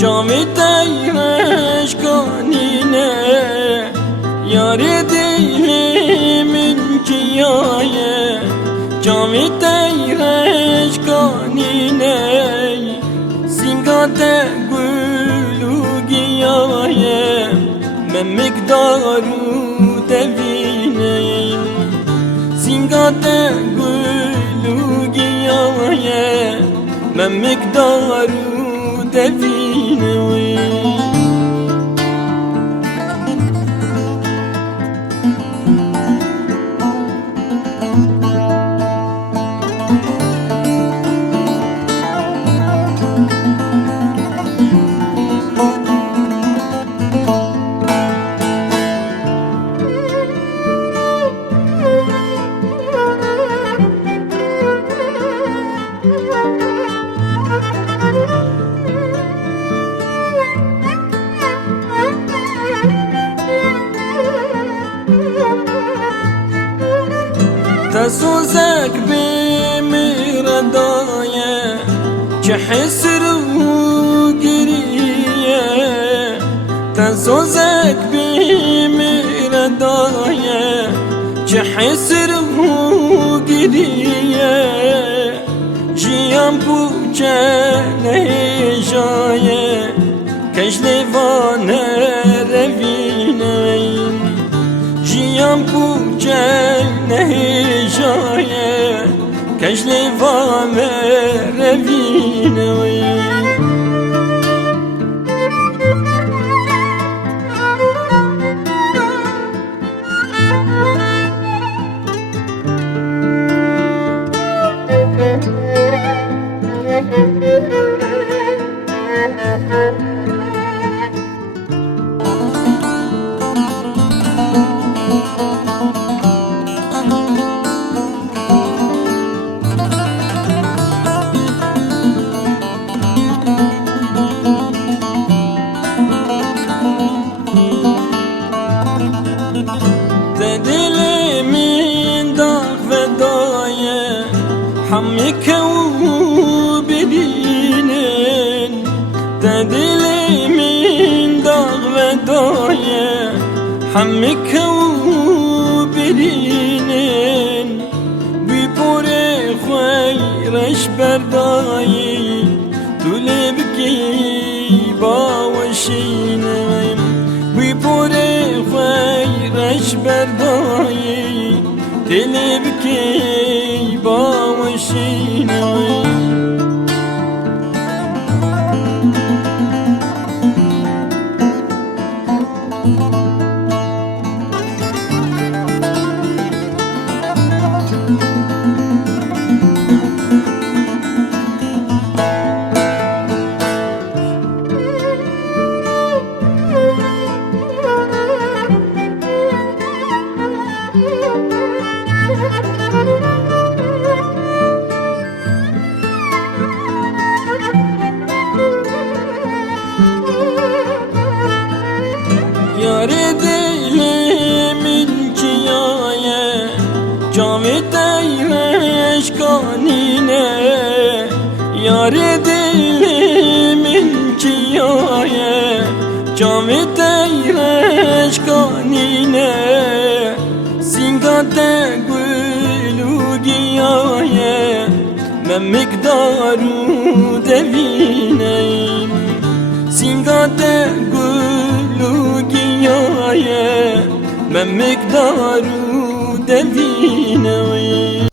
Cavit eyleş kanine Yâre değilimin kiyaye Cavit eyleş kanine Singate gülü giyaye Men mikdaru devineyim Singate gülü giyaye Men mikdaru devineyim تسوزك بمردايا جحسر وقرية تسوزك بمردايا جحسر وقرية جيام بوجه نهجايا كجلفانا رفينين جيام بوجه نهجايا كجلفانا رفينين دلمين داغ فدايا حميك وبدينين دلمين داغ فدايا حميك وبدينين ببوري خيرش برداي تلبكي باوشينين ببوري خيرش برداي تلبكي باوشينين Yâre değilimin kiyaye Cavit eyleş kanine Yâre değilimin kiyaye Cavit eyleş kanine Singate gülü giyaye Men mikdaru devineyim Singate gülü giyaye Men mikdaru devineyim